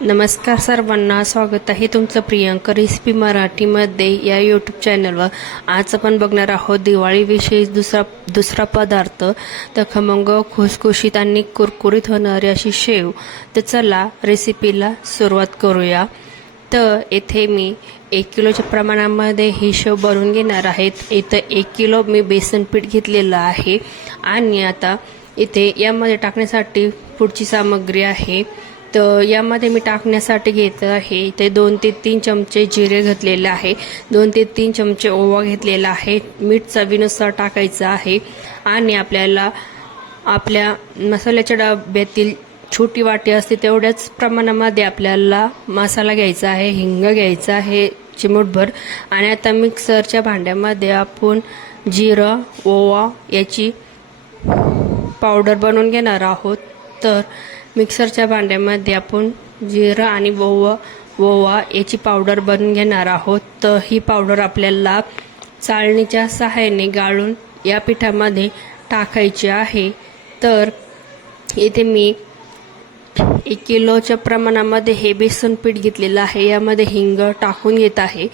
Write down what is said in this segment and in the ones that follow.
नमस्कार सर्वांना, स्वागत आहे तुमचं प्रियंका रेसिपी मराठीमध्ये या यूट्यूब चॅनलवर। आज आपण बघणार आहोत दिवाळीविषयी दुसरा पदार्थ, तर खमंग खुसखुशीत आणि कुरकुरीत होणारी अशी शेव। तर चला रेसिपीला सुरुवात करूया। तर इथे मी 1 किलोच्या प्रमाणामध्ये ही शेव बनवून घेणार आहेत। इथं 1 किलो मी बेसन पीठ घेतलेलं आहे आणि आता इथे यामध्ये टाकण्यासाठी पुढची सामग्री आहे। तर यामध्ये मी टाकण्यासाठी घेत आहे इथे 2 ते 3 चमचे जिरे घेतलेले आहे, 2 ते 3 चमचे ओवा घेतलेला आहे, मीठ चवीनुसार टाकायचं आहे आणि आपल्याला आपल्या मसाल्याच्या डब्यातील छोटी वाटी असते तेवढ्याच प्रमाणामध्ये आपल्याला मसाला घ्यायचा आहे, हिंग घ्यायचा आहे चिमूटभर। आणि आता मिक्सरच्या भांड्यामध्ये आपण जिरं ओवा याची पावडर बनवून घेणार आहोत। तर मिक्सरच्या भांड्यामध्ये आपण जिरं आणि ओवा याची पावडर बनवून घेणार आहोत। तर ही पावडर आपल्याला चाळणीच्या सहाय्याने गाळून या पिठामध्ये टाकायची आहे। तर इथे मी 1 किलोच्या प्रमाणामध्ये हे बेसन पीठ घेतलेलं आहे, यामध्ये हिंग टाकून घेत आहे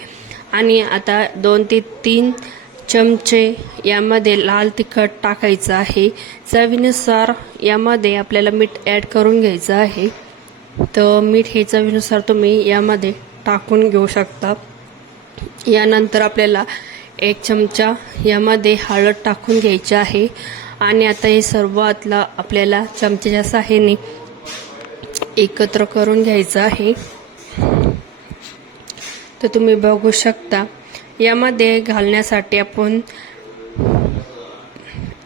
आणि आता 2 ते 3 चमचे यामध्ये लाल तिखट टाकायचं आहे। चवीनुसार यामध्ये आपल्याला मीठ ॲड करून घ्यायचं आहे। तर मीठ हे चवीनुसार तुम्ही यामध्ये टाकून घेऊ शकता। यानंतर आपल्याला 1 चमचा यामध्ये हळद टाकून घ्यायची आहे आणि आता हे सर्व आपल्याला चमच्याच्या सहाय्याने एकत्र करून घ्यायचं आहे। तर तुम्ही बघू शकता यामध्ये घालण्यासाठी आपण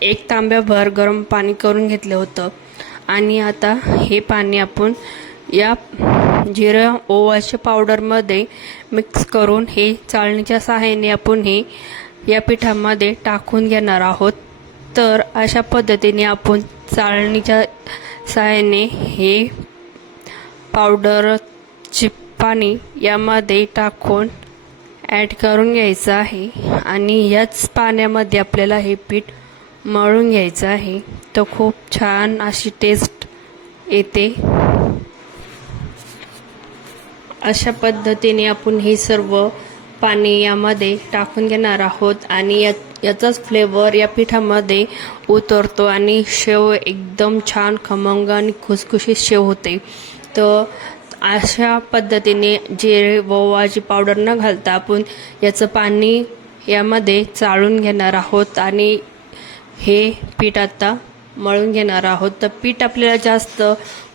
1 तांब्याभर गरम पाणी करून घेतलं होतं आणि आता हे पाणी आपण या जिरं ओवाच्या पावडरमध्ये मिक्स करून हे चाळणीच्या सहाय्याने आपण हे या पिठामध्ये टाकून घेणार आहोत। तर अशा पद्धतीने आपण चाळणीच्या सहाय्याने हे पावडरचे पाणी यामध्ये टाकून ॲड करून घ्यायचं आहे आणि याच पाण्यामध्ये आपल्याला हे पीठ मळून घ्यायचं आहे। तर खूप छान अशी टेस्ट येते। अशा पद्धतीने आपण हे सर्व पाणी यामध्ये टाकून घेणार आहोत आणि याचाच फ्लेवर या पिठामध्ये उतरतो आणि शेव एकदम छान खमंग आणि खुसखुशीत शेव होते। तर अशा पद्धतीने जिरे ओवाची पावडर न घालता आपण याचं पाणी यामध्ये चाळून घेणार आहोत आणि हे पीठ आता मळून घेणार आहोत। तर पीठ आपल्याला जास्त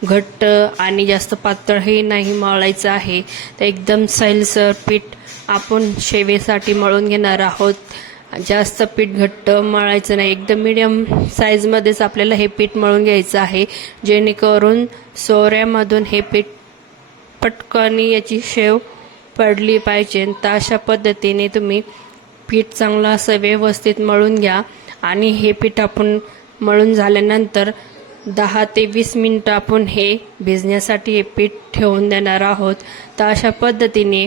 घट्ट आणि जास्त पातळही नाही मळायचं आहे। तर एकदम सैलसर पीठ आपण शेवेसाठी मळून घेणार आहोत। जास्त पीठ घट्ट मळायचं नाही, एकदम मीडियम साईजमध्येच आपल्याला हे पीठ मळून घ्यायचं आहे, जेणेकरून सोऱ्यामधून हे पीठ पटकन याची शेव पडली पाहिजे। तर अशा पद्धतीने तुम्ही पीठ चांगलं असं व्यवस्थित मळून घ्या आणि हे पीठ आपण मळून झाल्यानंतर 10 ते 20 मिनिटं आपण हे भिजण्यासाठी हे पीठ ठेवून देणार आहोत। तर अशा पद्धतीने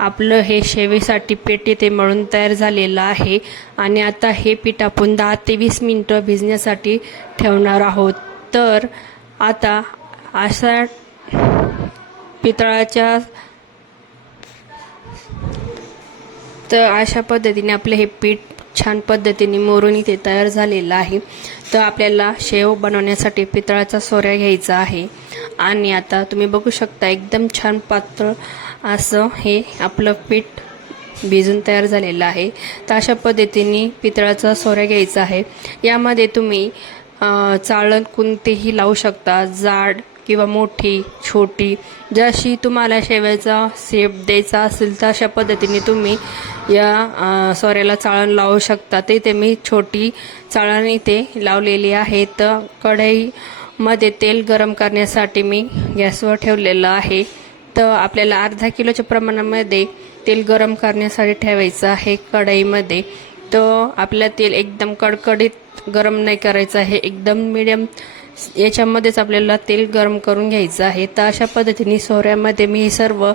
आपलं हे शेवेसाठी पीठ इथे मळून तयार झालेलं आहे आणि आता हे पीठ आपण 10 ते 20 मिनिटं भिजण्यासाठी ठेवणार आहोत। तर आता अशा पितळाच्या अशा पद्धतीने आपले हे पीठ छान पद्धतीने मोरून इथे तयार झालेलं आहे। तर आपल्याला शेव बनवण्यासाठी पितळाचा सोऱ्या घ्यायचा आहे आणि आता तुम्ही बघू शकता एकदम छान पातळ असं हे आपलं पीठ भिजून तयार झालेलं आहे। तर अशा पद्धतीने पितळाचा सोऱ्या घ्यायचा आहे। यामध्ये तुम्ही चाळण कोणतेही लावू शकता, जाड किंवा मोठी छोटी, जशी तुम्हाला शेवयाचा शेप द्यायचा असेल तर अशा पद्धतीने तुम्ही या सोऱ्याला चाळण लावू शकता। ते मी छोटी चाळण इथे लावलेली आहे। तर कढईमध्ये तेल गरम करण्यासाठी मी गॅसवर ठेवलेलं आहे। तर आपल्याला अर्धा किलोच्या प्रमाणामध्ये तेल गरम करण्यासाठी ठेवायचं आहे कढईमध्ये। तर आपलं तेल एकदम कडकडीत गरम नाही करायचं आहे, एकदम मीडियम याच्यामध्येच आपल्याला तेल गरम करून घ्यायचं आहे। तर अशा पद्धतीने सोऱ्यामध्ये मी हे सर्व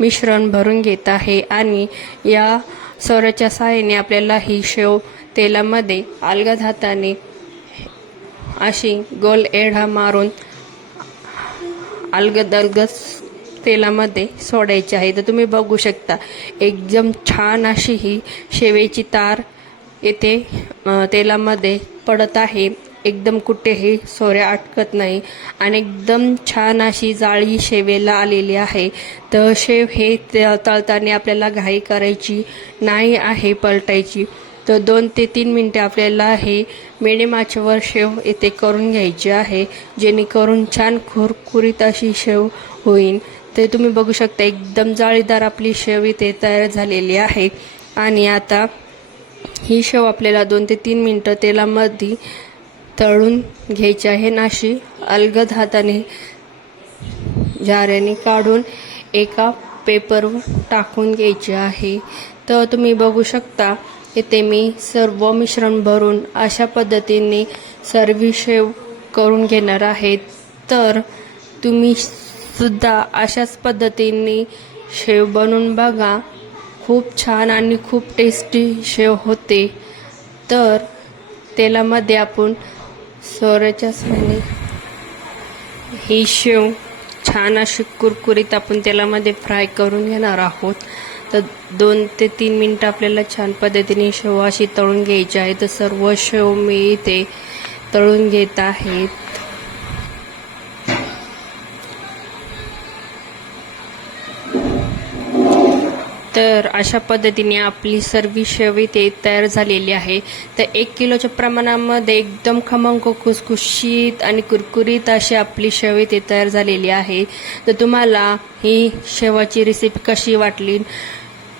मिश्रण भरून घेत आहे आणि या सोऱ्याच्या सहाय्याने आपल्याला ही शेव तेलामध्ये अलगद हाताने अशी गोल एढा मारून अलगद तेलामध्ये सोडायची आहे. तर तुम्ही बघू शकता एकदम छान अशी ही शेवेची तार येथे तेलामध्ये पडत आहे. एकदम कुठेही सोऱ्या अटकत नाही आणि एकदम छान अशी जाळी शेवेला आलेली आहे. तर शेव हे तळताना आपल्याला घाई करायची नाही आहे, पलटायची. तर 2 ते 3 मिनिटे आपल्याला हे मिडियम आचेवर शेव येथे करून घ्यायची आहे, जेणेकरून छान कुरकुरीत अशी शेव होईल. ते तुम्ही बघू शकता एकदम जाळीदार आपली शेव इथे तयार झालेली आहे. आणि आता ही शेव आपल्याला 2 ते 3 मिनिटं तेलामध्ये तळून घ्यायची आहे. नाशी अलगद हाताने झाऱ्याने काढून एका पेपरवर टाकून घ्यायची आहे. तर तुम्ही बघू शकता इथे मी सर्व मिश्रण भरून अशा पद्धतीने सर्व शेव करून घेणार आहे. तर तुम्ही सुद्धा अशाच पद्धतीने शेव बनवून बघा. खूप छान आणि खूप टेस्टी शेव होते. तर तेलामध्ये आपण सोऱ्याच्या साहाय्याने ही शेव छान अशी कुरकुरीत आपण तेलामध्ये फ्राय करून घेणार आहोत. तर 2 ते 3 मिनिटं आपल्याला छान पद्धतीने शेव अशी तळून घ्यायची आहे. तर सर्व शेव मी इथे तळून घेत आहेत. तर अशा पद्धतीने आपली सर्व शेव इथे तयार झालेली आहे. तर 1 किलोच्या प्रमाणामध्ये एकदम खमंग खुसखुशीत आणि कुरकुरीत अशी आपली शेव इथे तयार झालेली आहे. तर तुम्हाला ही शेवाची रेसिपी कशी वाटली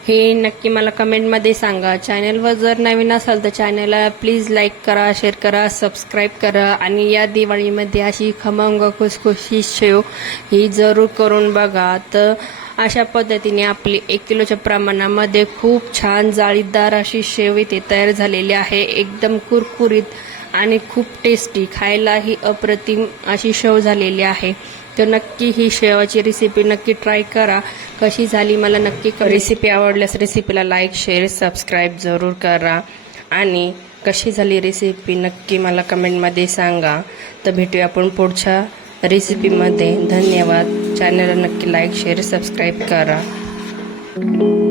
हे नक्की मला कमेंटमध्ये सांगा. चॅनलवर जर नवीन असाल तर चॅनलला प्लीज लाईक करा, शेअर करा, सबस्क्राईब करा. आणि या दिवाळीमध्ये अशी खमंग खुसखुशीत शेव ही जरूर करून बघा. तर अशा पद्धतीने आपली 1 किलोच्या प्रमाणामध्ये खूप छान जाळीदार अशी शेव इथे तयार झालेली आहे. एकदम कुरकुरीत आणि खूप टेस्टी, खायलाही अप्रतिम अशी शेव झालेली आहे. तर नक्की ही शेवाची रेसिपी नक्की ट्राय करा. कशी झाली मला नक्की रेसिपी आवडल्यास रेसिपीला लाईक, शेअर, सबस्क्राईब जरूर करा. आणि कशी झाली रेसिपी नक्की मला कमेंटमध्ये सांगा. तर भेटूया आपण पुढच्या रेसिपीमध्ये. धन्यवाद. चॅनलला नक्की लाईक, शेअर, सबस्क्राईब करा.